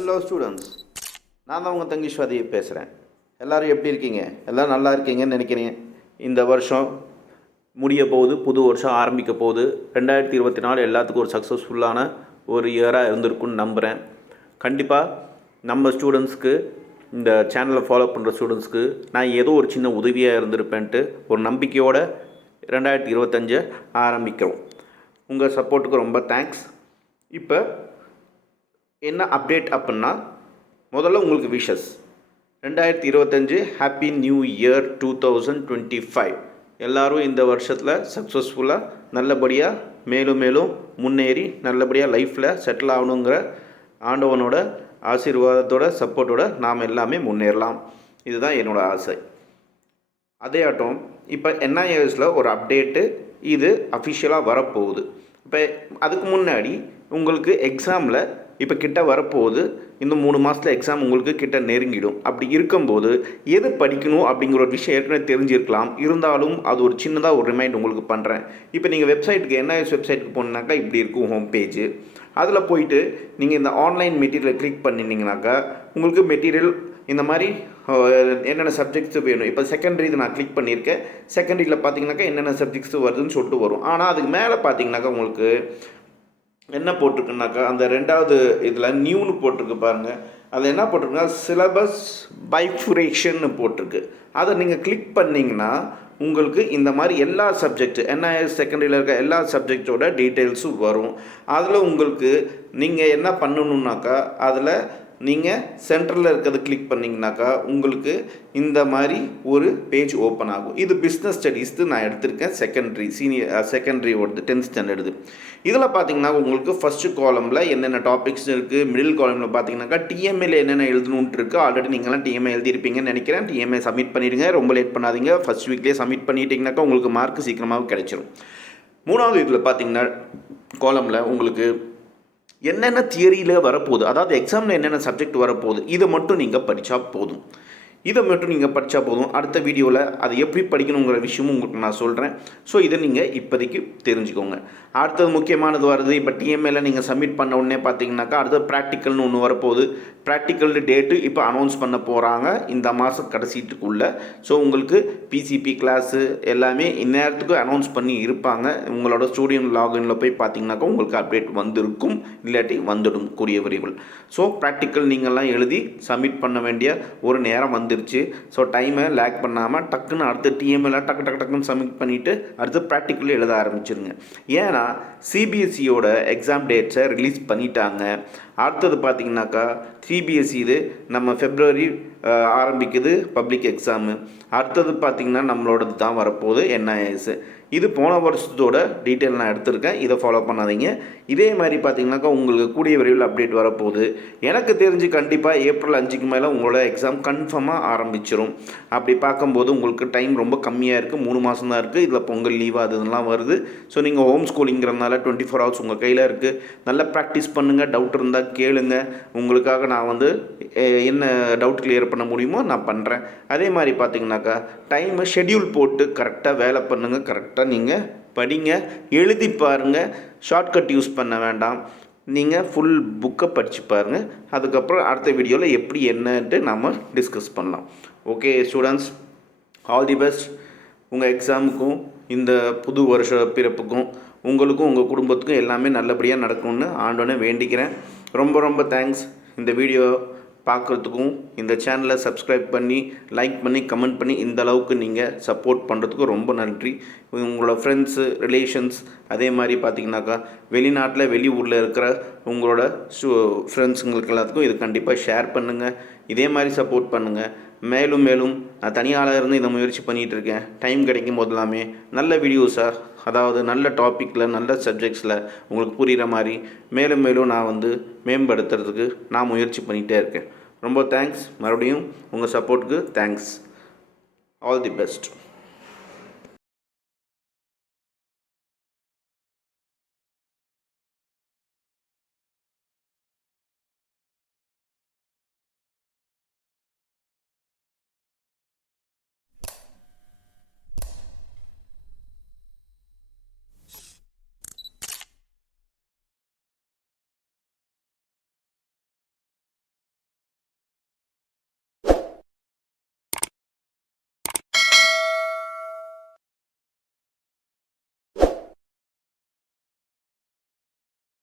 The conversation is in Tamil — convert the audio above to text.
ஹலோ ஸ்டூடெண்ட்ஸ், நான் தான் உங்கள் தங்கீஸ்வதியை பேசுகிறேன். எல்லோரும் எப்படி இருக்கீங்க? எல்லோரும் நல்லா இருக்கீங்கன்னு நினைக்கிறேன். இந்த வருஷம் முடிய போகுது, புது வருஷம் ஆரம்பிக்க போகுது. 2024 எல்லாத்துக்கும் ஒரு சக்ஸஸ்ஃபுல்லான ஒரு இயராக இருந்திருக்குன்னு நம்புகிறேன். கண்டிப்பாக நம்ம ஸ்டூடெண்ட்ஸ்க்கு, இந்த சேனலை ஃபாலோ பண்ணுற ஸ்டூடெண்ட்ஸ்க்கு நான் ஏதோ ஒரு சின்ன உதவியாக இருந்திருப்பேன்ட்டு ஒரு நம்பிக்கையோடு 2025 ஆரம்பிக்கிறோம். உங்கள் சப்போர்ட்டுக்கு ரொம்ப தேங்க்ஸ். இப்போ என்ன அப்டேட் அப்படின்னா, முதல்ல உங்களுக்கு விஷஸ் 2025 ஹாப்பி நியூ இயர் 2025. எல்லோரும் இந்த வருஷத்தில் சக்ஸஸ்ஃபுல்லாக நல்லபடியாக மேலும் மேலும் முன்னேறி நல்லபடியாக லைஃப்பில் செட்டில் ஆகணுங்கிற ஆண்டவனோட ஆசீர்வாதத்தோட சப்போர்ட்டோட நாம் எல்லாமே முன்னேறலாம். இதுதான் என்னோடய ஆசை. அதே ஆட்டம் இப்போ NIOSல ஒரு அப்டேட்டு இது அஃபிஷியலாக வரப்போகுது. இப்போ அதுக்கு முன்னாடி உங்களுக்கு எக்ஸாமில் இப்போ கிட்ட வரப்போகுது. இன்னும் 3 மாதத்தில் எக்ஸாம் உங்களுக்கு கிட்ட நெருங்கிடும். அப்படி இருக்கும்போது எது படிக்கணும் அப்படிங்கிற ஒரு விஷயம் ஏற்கனவே தெரிஞ்சிருக்கலாம். இருந்தாலும் அது ஒரு சின்னதாக ஒரு ரிமைண்ட் உங்களுக்கு பண்ணுறேன். இப்போ நீங்கள் வெப்சைட்டுக்கு NIOS வெப்சைட்டுக்கு போனீங்கனாக்கா இப்படி இருக்கும் ஹோம் பேஜ். அதில் போயிட்டு நீங்கள் இந்த ஆன்லைன் மெட்டீரியலை கிளிக் பண்ணினீங்கனாக்கா உங்களுக்கு மெட்டீரியல் இந்த மாதிரி என்னென்ன சப்ஜெக்ட்ஸு வேணும். இப்போ செகண்டரி இது நான் கிளிக் பண்ணியிருக்கேன். செகண்டரியில் பார்த்தீங்கன்னாக்கா என்னென்ன சப்ஜெக்ட்ஸு வருதுன்னு சொல்லிட்டு வரும். ஆனால் அதுக்கு மேலே பார்த்தீங்கன்னாக்கா உங்களுக்கு என்ன போட்டிருக்குனாக்கா, அந்த 2வது இதில் நியூன்னு போட்டிருக்கு பாருங்கள். அது என்ன போட்டிருக்குன்னா சிலபஸ் பைஃபுரேஷன்னு போட்டிருக்கு. அதை நீங்கள் கிளிக் பண்ணிங்கன்னா உங்களுக்கு இந்த மாதிரி எல்லா சப்ஜெக்ட் NIOS செகண்டரியில் இருக்க எல்லா சப்ஜெக்டோட டீட்டெயில்ஸும் வரும். அதில் உங்களுக்கு நீங்கள் என்ன பண்ணணுன்னாக்கா, அதில் நீங்கள் சென்டரில் இருக்கிறது கிளிக் பண்ணிங்கனாக்கா உங்களுக்கு இந்த மாதிரி ஒரு பேஜ் ஓப்பன் ஆகும். இது பிஸ்னஸ் ஸ்டடீஸ்து நான் எடுத்திருக்கேன். செகண்டரியோடது 10th ஸ்டாண்டர்டு. இதில் பார்த்தீங்கன்னா உங்களுக்கு ஃபஸ்ட்டு காலமில் என்னென்ன டாபிக்ஸ் இருக்குது, மிடில் காலமில் பார்த்தீங்கன்னாக்கா TMAல என்னென்ன எழுதணுன்ட்டு இருக்குது. ஆல்ரெடி நீங்களாம் TMA எழுதியிருப்பீங்கன்னு நினைக்கிறேன். TMA சப்மிட் பண்ணிவிடுங்க, ரொம்ப லேட் பண்ணாதீங்க. ஃபஸ்ட் வீக்லேயே சப்மிட் பண்ணிட்டீங்கன்னாக்கா உங்களுக்கு மார்க் சீக்கிரமாக கிடைச்சிரும். 3வது இதில் பார்த்தீங்கன்னா காலமில் உங்களுக்கு என்னென்ன தியரியில் வரப்போகுது, அதாவது எக்ஸாமில் என்னென்ன சப்ஜெக்ட் வரப்போகுது, இதை மட்டும் நீங்கள் படித்தா போதும். அடுத்த வீடியோவில் அதை எப்படி படிக்கணுங்கிற விஷயமும் உங்களுக்கு நான் சொல்கிறேன். ஸோ இதை நீங்கள் இப்போதைக்கு தெரிஞ்சுக்கோங்க. அடுத்தது முக்கியமானது வருது. இப்போ TMAல நீங்கள் சப்மிட் பண்ண உடனே பார்த்தீங்கன்னாக்கா அடுத்தது ப்ராக்டிக்கல்னு ஒன்று வரப்போகுது. ப்ராக்டிக்கல் டேட்டு இப்போ அனௌன்ஸ் பண்ண போகிறாங்க இந்த மாதம் கடைசிட்டுக்குள்ளே. ஸோ உங்களுக்கு PCP கிளாஸு எல்லாமே இந்நேரத்துக்கு அனௌன்ஸ் பண்ணி இருப்பாங்க. உங்களோட ஸ்டூடியம் லாகினில் போய் பார்த்தீங்கன்னாக்கா உங்களுக்கு அப்டேட் வந்திருக்கும், இல்லாட்டி வந்துடும் கூடிய விரைவில். ஸோ ப்ராக்டிக்கல் நீங்கள்லாம் எழுதி சப்மிட் பண்ண வேண்டிய ஒரு நேரம் வந்துருச்சு. ஸோ டைமை லேக் பண்ணாமல் டக்குன்னு அடுத்து TMAல டக்குன்னு சப்மிட் பண்ணிவிட்டு அடுத்து ப்ராக்டிக்கல் எழுத ஆரம்பிச்சிருங்க. ஏன்னா CBSEயோட எக்ஸாம் டேட்ஸை ரிலீஸ் பண்ணிட்டாங்க. அடுத்தது பார்த்திங்கனாக்கா CBSE இது நம்ம February ஆரம்பிக்குது பப்ளிக் எக்ஸாமு. அடுத்தது பார்த்திங்கன்னா நம்மளோடது தான் வரப்போகுது NIOS. இது போன வருஷத்தோட டீட்டெயில் நான் எடுத்திருக்கேன். இதை ஃபாலோ பண்ணாதீங்க. இதே மாதிரி பார்த்திங்கனாக்கா உங்களுக்கு கூடிய விரைவில் அப்டேட் வரப்போகுது. எனக்கு தெரிஞ்சு கண்டிப்பாக April 5க்கு மேலே உங்களோட எக்ஸாம் கன்ஃபார்மாக ஆரம்பிச்சிடும். அப்படி பார்க்கும்போது உங்களுக்கு டைம் ரொம்ப கம்மியாக இருக்குது. 3 மாதம் தான் இருக்குது. இதில் பொங்கல் லீவு அதெல்லாம் வருது. ஸோ நீங்கள் ஹோம் ஸ்கூலிங்கிறதுனால 24 hours உங்கள் கையில் இருக்குது. நல்லா ப்ராக்டிஸ் பண்ணுங்கள். டவுட் இருந்தால் கேளுங்க. உங்களுக்காக நான் என்ன டவுட் கிளியர் பண்ண முடியுமோ நான் பண்ணுறேன். அதே மாதிரி பார்த்திங்கனாக்கா டைமை ஷெட்யூல் போட்டு கரெக்டாக வேலை பண்ணுங்கள். கரெக்டாக நீங்கள் படிங்க, எழுதி பாருங்கள். ஷார்ட்கட் யூஸ் பண்ண வேண்டாம். நீங்கள் ஃபுல் புக்கை படித்து பாருங்கள். அதுக்கப்புறம் அடுத்த வீடியோவில் எப்படி என்னன்ட்டு நம்ம டிஸ்கஸ் பண்ணலாம். Okay students, all the best. உங்கள் எக்ஸாமுக்கும் இந்த புது வருஷ பிறப்புக்கும் உங்களுக்கும் உங்கள் குடும்பத்துக்கும் எல்லாமே நல்லபடியாக நடக்கணும்னு ஆண்டவனை வேண்டிக்கிறேன். ரொம்ப தேங்க்ஸ். இந்த வீடியோ பார்க்குறதுக்கும் இந்த சேனலை சப்ஸ்கிரைப் பண்ணி லைக் பண்ணி கமெண்ட் பண்ணி இந்த அளவுக்கு நீங்கள் சப்போர்ட் பண்ணுறதுக்கு ரொம்ப நன்றி. உங்களோட ஃப்ரெண்ட்ஸு ரிலேஷன்ஸ் அதே மாதிரி பார்த்திங்கனாக்கா வெளிநாட்டில் வெளியூரில் இருக்கிற உங்களோட ஃப்ரெண்ட்ஸுங்களுக்கு எல்லாத்துக்கும் இது கண்டிப்பாக ஷேர் பண்ணுங்கள். இதே மாதிரி சப்போர்ட் பண்ணுங்கள். மேலும் நான் தனியாளாக இருந்து இதை முயற்சி பண்ணிகிட்ருக்கேன். டைம் கிடைக்கும் போதெல்லாமே நல்ல வீடியோஸாக, அதாவது நல்ல டாப்பிக்கில் நல்ல சப்ஜெக்ட்ஸில் உங்களுக்கு புரிகிற மாதிரி மேலும் நான் மேம்படுத்துறதுக்கு நான் முயற்சி பண்ணிகிட்டே இருக்கேன். ரொம்ப தேங்க்ஸ். மறுபடியும் உங்கள் சப்போர்ட்டுக்கு தேங்க்ஸ். All the best.